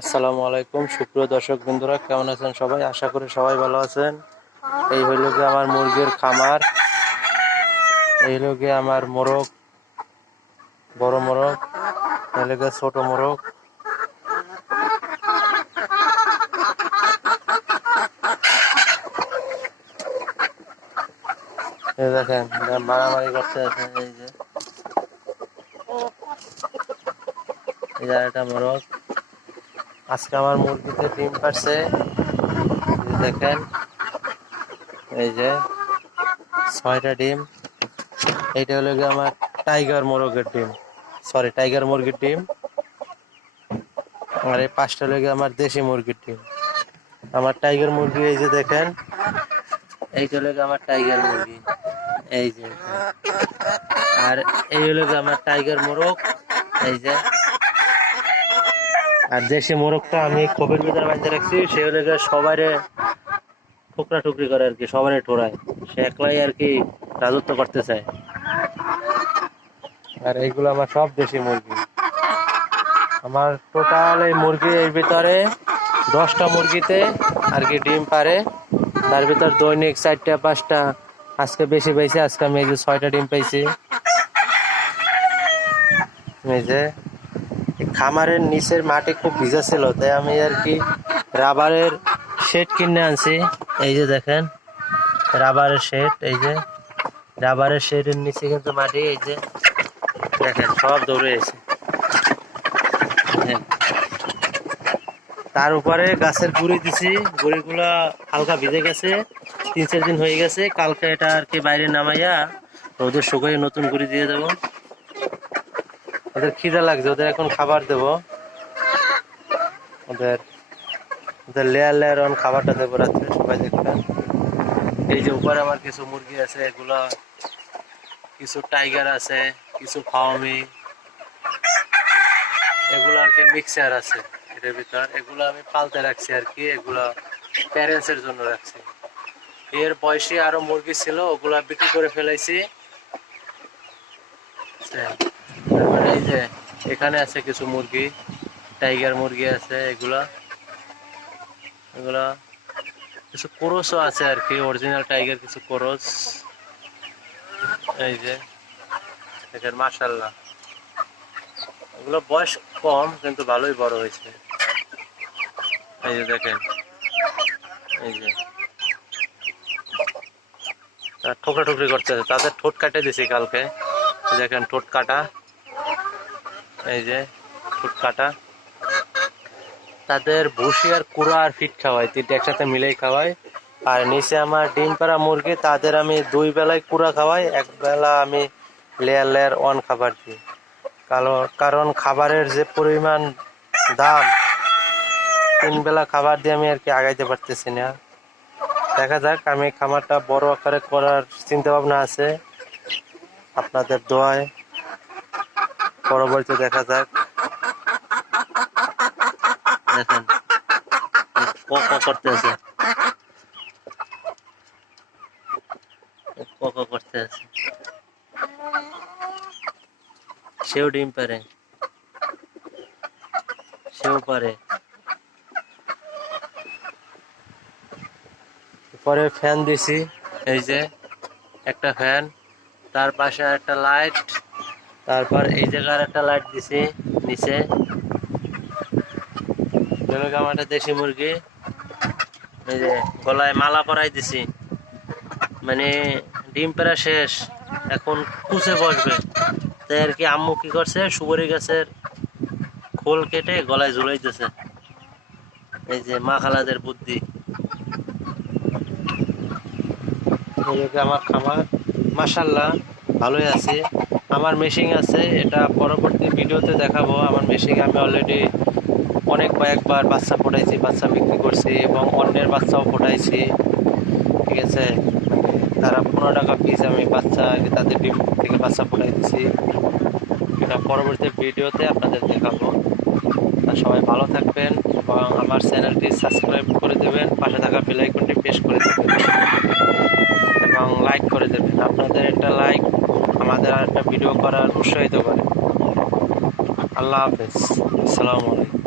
আসসালামু আলাইকুম, সুপ্রিয় দর্শক বন্ধুরা, কেমন আছেন সবাই? আশা করি সবাই ভালো আছেন। এই হইল গিয়ে আমার মুরগির খামার। এই হইল গিয়ে আমার মোরগ, বড় মোরগ হইল গিয়ে ছোট মোরগ। দেখেন মারামারি করতে আছে এই যে। যে একটা মোরগ। আজকে আমার মুরগিতে ডিম পারছে দেখেন, এই যে ছয়টা ডিম। এইটা হলো গিয়ে আমার টাইগার মোরগের ডিম। সরি টাইগার মুরগির ডিম। আর এই পাঁচটা হলো গিয়ে আমার দেশি মুরগির ডিম। আমার টাইগার মুরগি, এই যে দেখেন, এইটা হলো আমার টাইগার মুরগি। এই যে আর এই হলো আমার টাইগার মোরগ। এই যে আর দেশি মোরগটা আমি খোপের ভিতরে বাঁধতে রাখছি, সে হলে গিয়ে সবারে টুকরা টুকরি করে আর কি সবারে ঠোরায় সে একলাই আর কি রাজত্ব করতে চায়। আর এইগুলো আমার সব দেশি মুরগি। আমার টোটাল এই মুরগি এর ভিতরে দশটা মুরগিতে আর কি ডিম পারে। তার ভিতর দৈনিক চারটা, পাঁচটা, আজকে বেশি পেয়েছি আজকে আমি এই যে ছয়টা ডিম পেয়েছি এই যে খামারের নিচের মাটি খুব ভিজা ছিল, তাই আমি আর কি রাবারের শেড কিনে আনছি। এই যে দেখেন, রাবারের শেড, এই যে রাবারের শেডের নিচে কিন্তু মাটি, এই যে দেখেন, সব দৌড়ে এসে। তার উপরে গাছের গুড়ি দিছি, গুড়িগুলা হালকা ভিজে গেছে, তিন চার দিন হয়ে গেছে, কালকে এটা আর কি বাইরে নামাইয়া রোদের শুকাই নতুন গুড়ি দিয়ে দেবো। ওদের খিদে লাগছে, ওদের এখন খাবার দেবো। ওদের ওদের লেয়ার লেয়ার অন খাবারটা দেবো রাত্রে, সবাই দেখবেন এই যে উপরে আমার কিছু মুরগি আছে, এগুলো কিছু টাইগার আছে, কিছু ফাওমি, এগুলো আর কি মিক্সার আছে এটার ভিতর। এগুলো আমি পালতে রাখছি আর কি, এগুলো প্যারেন্টসের জন্য রাখছি। এর বয়সী আরও মুরগি ছিল, ওগুলা বিক্রি করে ফেলাইছি। তারপরে এই যে, এখানে আছে কিছু মুরগি টাইগার মুরগি আছে, এগুলা। এগুলা কিছু কোরসও আছে আর কি অরিজিনাল টাইগার কিছু কোরস এই যে দেখেন মাশাল্লাহ এগুলো বয়স কম, কিন্তু ভালোই বড় হয়েছে। এই যে দেখেন, এই যে। ঠোকরা ঠুকরি করতেছে, তাদের ঠোঁট কাটে দিছি কালকে। দেখেন ঠোঁট কাটা। এই যে ঠোঁট কাটা তাদের ভুসি আর কুড়া আর ফিট খাওয়াই তিনটে একসাথে মিলেই খাওয়াই আর নিচে আমার ডিম পাড়া মুরগি, তাদের আমি দুই বেলায় কুড়া খাওয়াই, এক বেলা আমি লেয়ার লেয়ার ওয়ান খাবার দিই। কারণ কারণ খাবারের যে পরিমাণ দাম, তিন বেলা খাবার দিয়ে আমি আর কি আগাইতে পারতেছি না। দেখা যাক, আমি খামারটা বড় আকারে করার চিন্তা ভাবনা আছে। আপনাদের দোয়ায় পরবর্তী দেখা যাক। দেখেন কক করতে আছে। কক করতে আছে। সেও ডিম পারে। সেও পারে। পরে ফ্যান দিছি। এই যে, একটা ফ্যান তার পাশে একটা লাইট তারপর এই জায়গার একটা লাইট দিছি, নিচে। একটা দেশি মুরগি, এই যে গলায় মালা পরাই দিছি। মানে ডিম পেরা শেষ, এখন কুচে বসবে। তাই আর কি আম্মু কি করছে? সুবরি গাছের খোল কেটে গলায় ঝুলাইতেছে। এই যে মা খালাদের বুদ্ধি। আমার খামার মাসাল্লাহ ভালোই আছে। আমার মেশিন আছে, এটা পরবর্তী ভিডিওতে দেখাবো। আমার মেশিন আমি অলরেডি অনেক কয়েকবার বাচ্চা ফোটাইছি বাচ্চা বিক্রি করছি এবং অন্যের বাচ্চাও ফোটাইছি ঠিক আছে? তারা পনেরো টাকা পিস আমি বাচ্চা তাদের ডিম থেকে বাচ্চা ফোটাই দিছি। এটা পরবর্তী ভিডিওতে আপনাদের দেখাবো। সবাই ভালো থাকবেন এবং আমার চ্যানেলটি সাবস্ক্রাইব করে দেবেন, পাশে থাকা বেলাইকনটি প্রেস করে দেবেন এবং লাইক করে দেবেন। আপনাদের একটা লাইক আমাদের আর একটা ভিডিও করার উৎসাহিত করে। আল্লাহ হাফেজ। আসসালামু আলাইকুম।